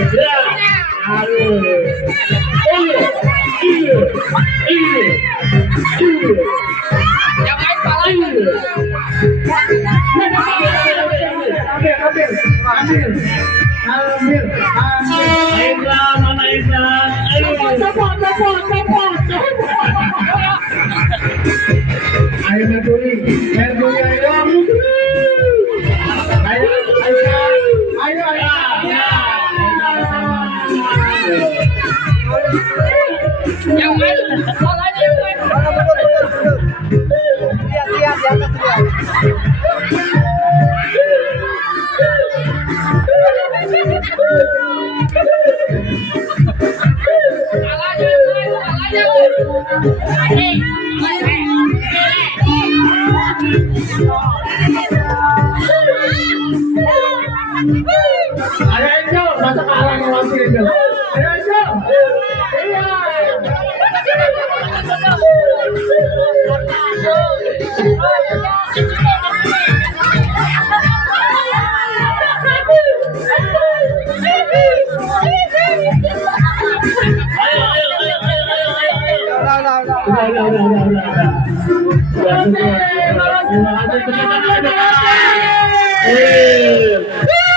Ya. Aduh. Iya. Iya. Iya. Iya. Yang lain palanya. Ambil. Ayo, mana Islam? Ayo. Ayo Mercury, Mercury ayo. Ayo, ayo, ayo. Yang lain palanya yang lain. Lihat di atas lihat. Palanya yang lain, palanya yang lain. Ayo Angel, masa kalah ngawasi Angel. Ayo Angel. Iya. Udah.